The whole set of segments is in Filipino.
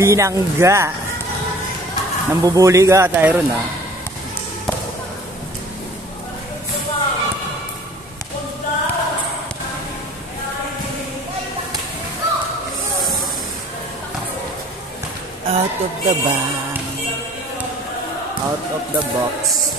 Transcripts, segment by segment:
Binangga. Nambubuli ka at Iron ha. Out of the bag. Out of the box.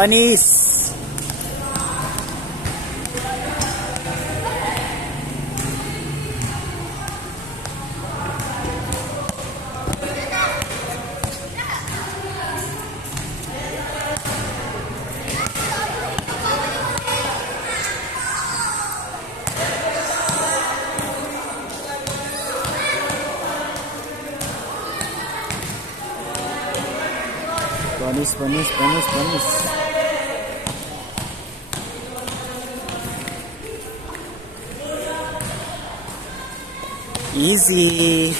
Panis. Panis, panis, panis, panis. Easy.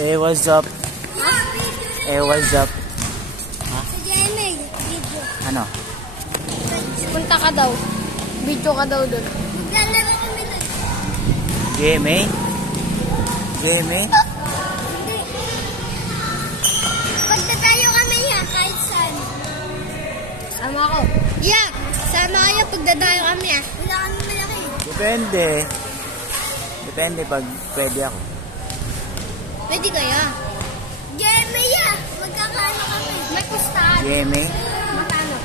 Hey, what's up? Hey, what's up? Si Jamie, video. Ano? Punta ka daw. Video ka daw doon. Maglalaro kami doon. Jamie? Jamie? Hindi. Pagtatayo kami yan, kahit saan. Sama ako. Yeah, sama kayo pagdadayo kami ah. Wala kami malaki. Depende. Depende pag pwede ako. Pwede kaya? Jamie ah! Magkakaano kami. May pustahan. Jamie? Magkano?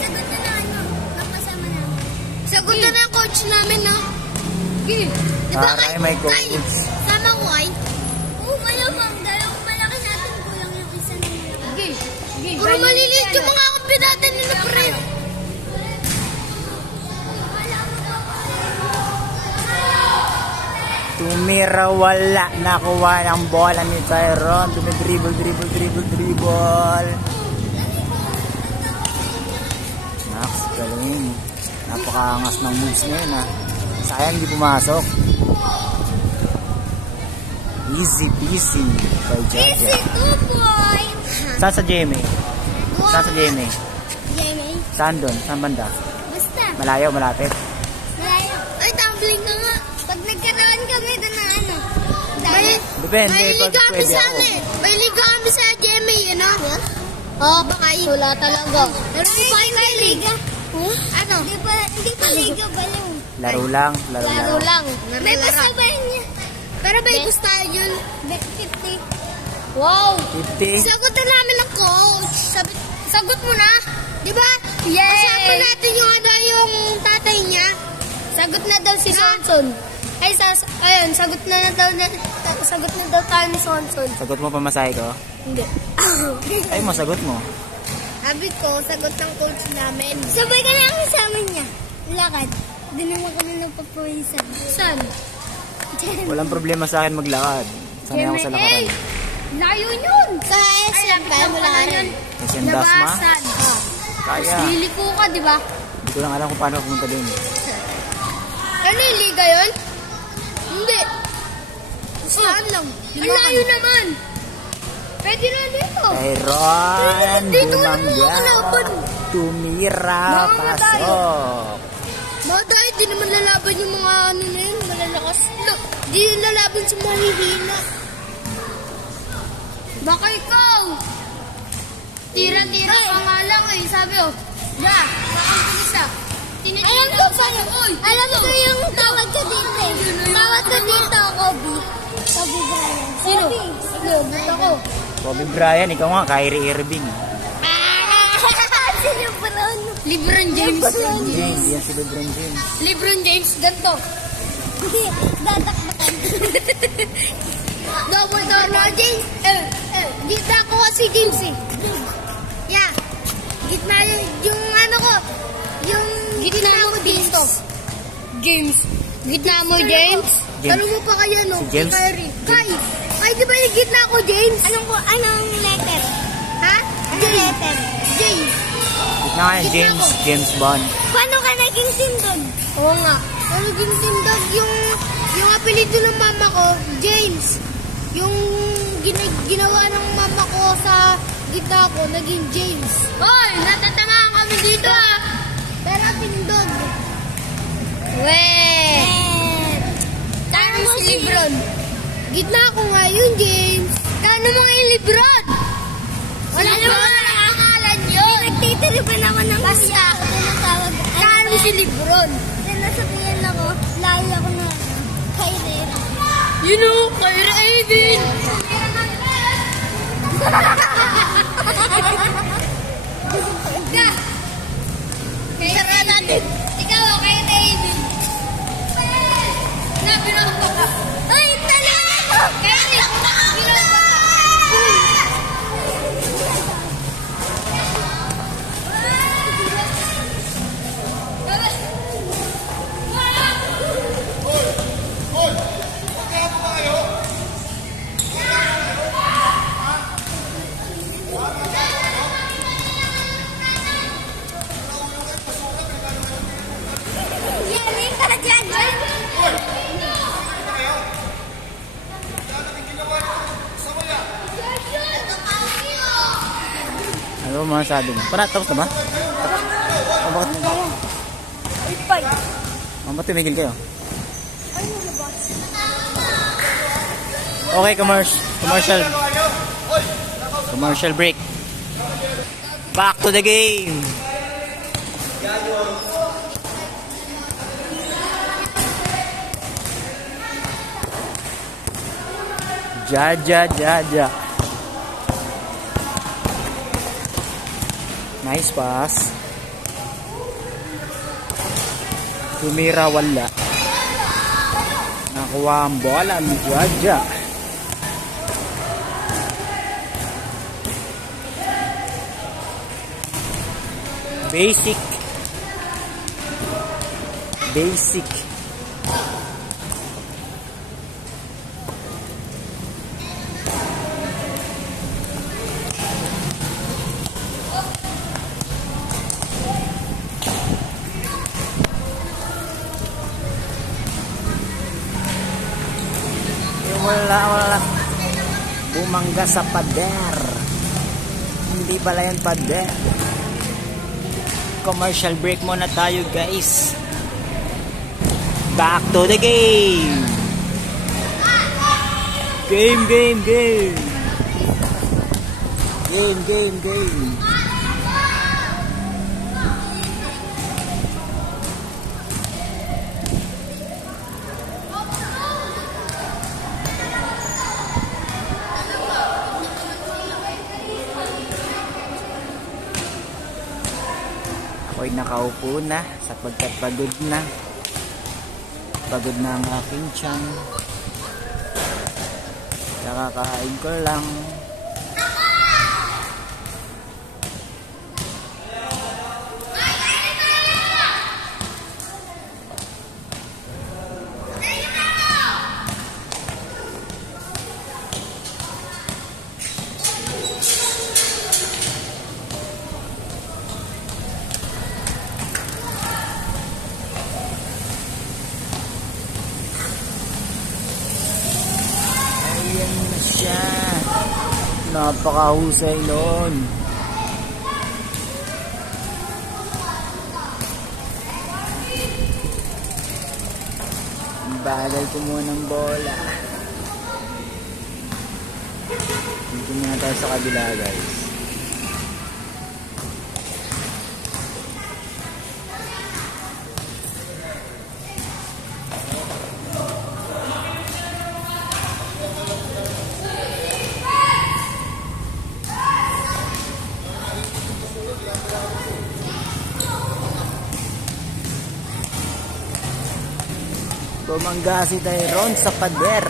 Sagot na na ano. Napasama namin. Sagot na ng coach namin no? Diba Aray, may coach. Ay, sama ko ay? Oo, malamang. Dalawang malaki natin. Kulang yung isa na malaki. Puro maliliit yung mga kampi natin nila pre. Tumira, wala. Nakuha ng bola ni Tyron. Dribble. Max, galing. Napakaangas ng moves ngayon ha. Sayang di pumasok. Easy peasy kay Jaja. Easy to boy. Saan sa Jamie? Saan sa Jamie? Jamie? Saan doon? Saan banda? Basta. Malayo, malapit? Malayo. Ay, tumbling ka nga. Pag nagkaroon kami doon na ano. Depende pag pwede ako. May liga kami sa Jamie, you know? Oo, baka yun. Wala talaga. Pero ba kayo liga? Ano? Hindi pa liga ba yun? Laro lang. May gusto ba niya? Pero may gusto yun. 50. Wow! 50? Sagot na namin ng coach. Sagot mo na. Di ba? Yay! Kasapan natin yung ano yung tatay niya. Sagot na daw si Sonson. Ay, ayun, sagot na daw tayo ni Sonson. Sagot mo pamasahe ko? Hindi. Ay mo, sagot mo. Sabi ko, sagot ng coach namin. Sabay ka lang kasama niya. Lakad. Doon naman kami nagpapawisan. Saan? Walang problema sa akin maglakad. Sanay ako sa lakaran. Layo yun! Sa SM, kaya mo lakaran. SM Dasma? Nabasan. Kaya. Liliko ka, di ba? Hindi ko lang alam kung paano pumunta din. Kaniliga yun? Hindi. Saan lang? Ang layo naman. Pwede na dito. Tyron, Dito na mo bumangga. kalaban. Tumira, Mga pasok. Mga tayo, di naman lalaban yung mga ano na yun, malalakas. Di yung lalaban sa mahihina. Baka ikaw. Tira-tira ka nga lang eh. Sabi ko, nakakabilis ah. Alam ko sa'yo. Alam ko yung tawag ka dito eh. Tawag ka dito, Kobe. Kobe Bryant. Sino? Sino? Ako. Kobe Bryant, ikaw nga, Kyrie Irving. Si Lebron. Lebron James. James, yan si LeBron James. Lebron James, ganito. Dadakdakan. Double James. Gitna ko si James eh. Yeah. Gitna yung ano ko. Yung gitna mo dito. James. Gitna mo James. Ano mo pa kaya no? Si James? Ay, di ba yung gitna ko James? Anong letter? Ha? Anong letter? J. Gitna nga yan, James Bond. Paano ka naging team doon? Oo nga. Paano naging team doon? Yung apelido ng mama ko, James. Yung ginawa ng mama ko sa gitna ko, naging James. Hoy! Natatamaan kami dito ah! Pero pindog. Weh! Tano mo si Lebron? Gitna ko nga yun, James. Tano mo nga yung Lebron? Wala naman nakakalan yun. Nagtitiripan ako ng basta. Tano si Lebron? Nasabihan ako, layo ako na Kyrie. You know, Kyrie Irving. Kaya natin. Ikaw, Kyrie Irving. Pinapako ka. Ay, tala! Kyrie! masasabi mo? Tapos na ba? Bakit? Ba't tumigil kayo? Okay, commercial break. Back to the game. Jaja. Nice pass. Tumira wala. Nakuha ang bola ni Jaja. Basic. Wala. Bumangga sa pader. Hindi pala yan pader. Commercial break muna tayo, guys. Back to the game. Game. Ako'y nakaupo na sapagkat pagod na ang aking tiyan. Nakakahain ko lang. Napakahusay nun. Bagal ko muna ng bola. Dito muna tayo sa kabila, guys. Bumangga si Tyron sa pader.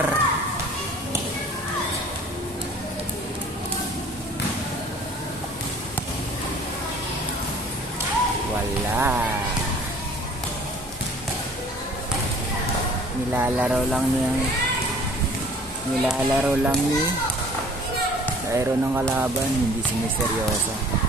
Wala. Nilalaro lang ni Tyron ng kalaban, hindi siniseryoso.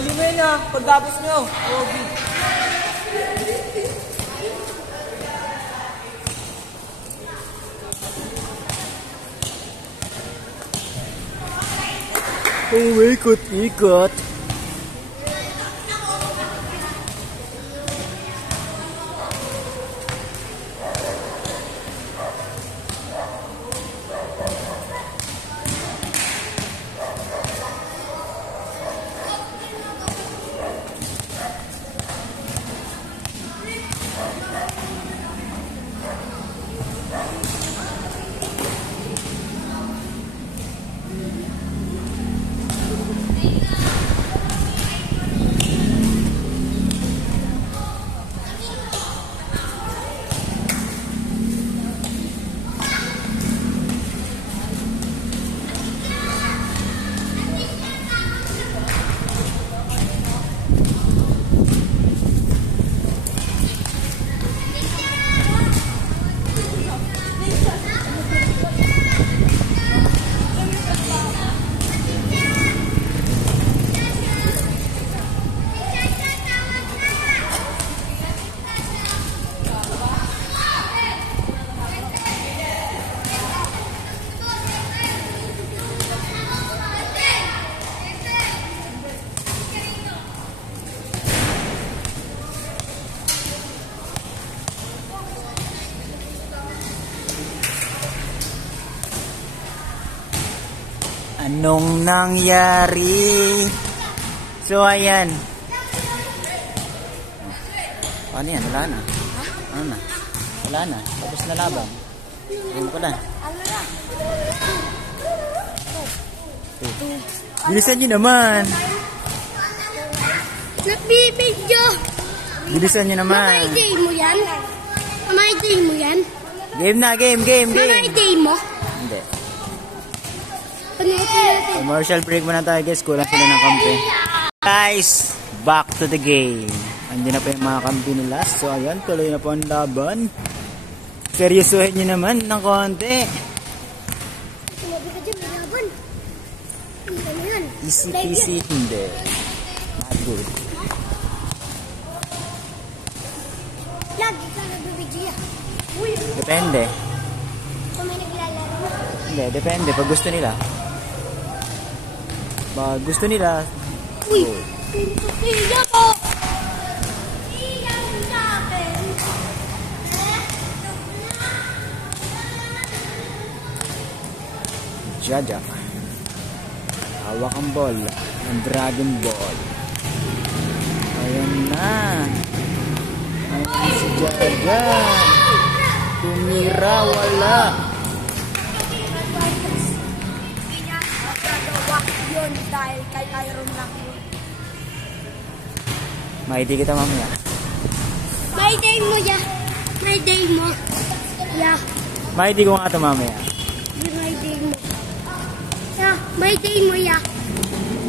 Huli mo yun pagtapos nyo. Okay. Ikot-ikot. Anong nangyari? So, ayan. Ano yan? Wala na. Ano na? Wala na. Tapos na laban. Ayun ko na. Bilisan nyo naman. Nagbibidyo. Bilisan nyo naman. Mamay-day mo yan? Mamay-day mo yan? Game na, game. Mamay-day mo? Hindi. Panood natin. Commercial break muna tayo guys. Kulang sila ng kampi. Guys, back to the game. Andiyan na pa yung mga kampi nila. So ayan, tuloy na po ang laban. Seryosohin nyo naman ng konti. Tumabi ka dyan, may laban. Ano yan? Easy peasy. Hindi. Not good. Lagi ka nagbibidyo. Depende. Kung may naglalaro. Hindi, depende. Pag gusto nila. Pag gusto nila. Uy! Pinto-pilya po! Pilya mo sa akin. Jaja. Hawak ang ball. Ang Dragon Ball. Ayan na. Ayan si Jaja. Tumira, wala. Yun dahil kay Iron lang yun. Maiti kita mamaya. May day mo ya. May day mo. Ya. Maiti ko nga ito mamaya. May day mo. Ya. May day mo ya.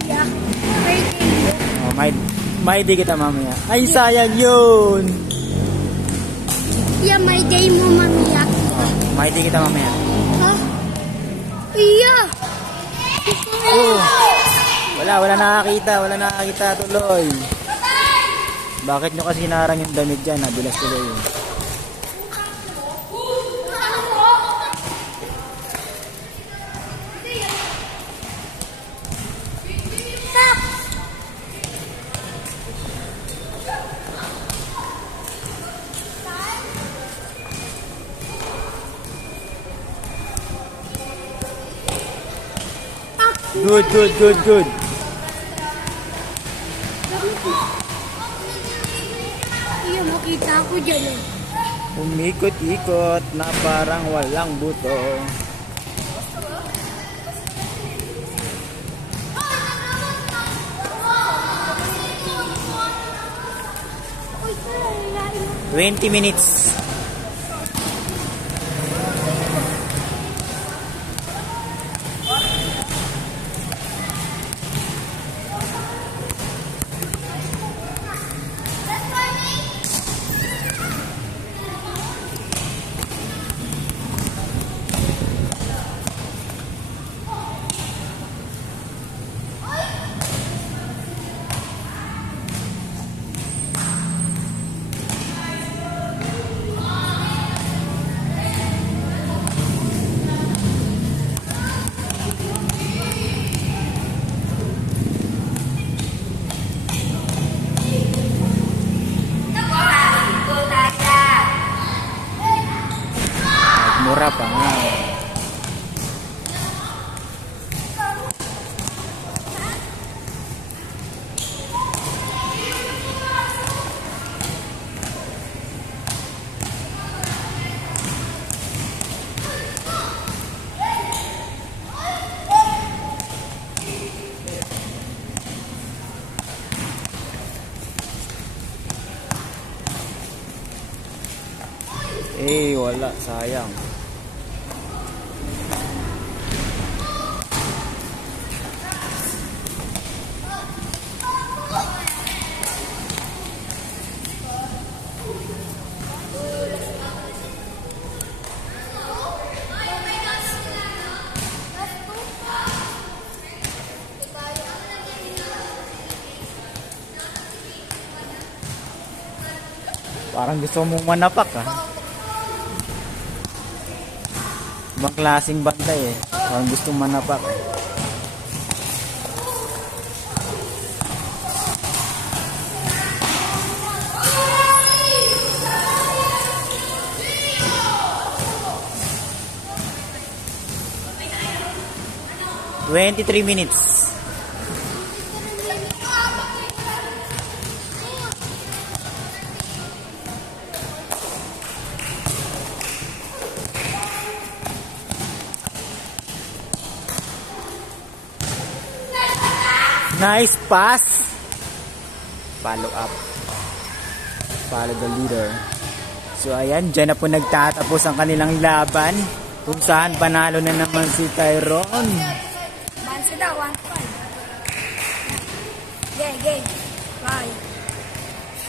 Ya. May day mo. Oh, maiti kita mamaya. Ay, sayang yun. Ya, may day mo mamaya. Oh, maiti kita mamaya. Ha? Iya. Oh. Wala nakakita tuloy. Bakit nyo kasi hinarang yung damit dyan? Nadulas tuloy yun. Good. Iya, makita ko dyan eh. Umikot-ikot na parang walang buto. Uy, 20 minutes. Mura pa nga. Eh, wala. Sayang. Parang gusto mong manapak, ha? Ibang klaseng bantay, eh. Parang gusto manapak, eh. "23 minutes. Nice pass. Follow up. Follow the leader. So ayan, dyan na po nagtatapos ang kanilang laban. Kung saan panalo na naman si Tyron. Bansa daw, 1-5. Game. Bye.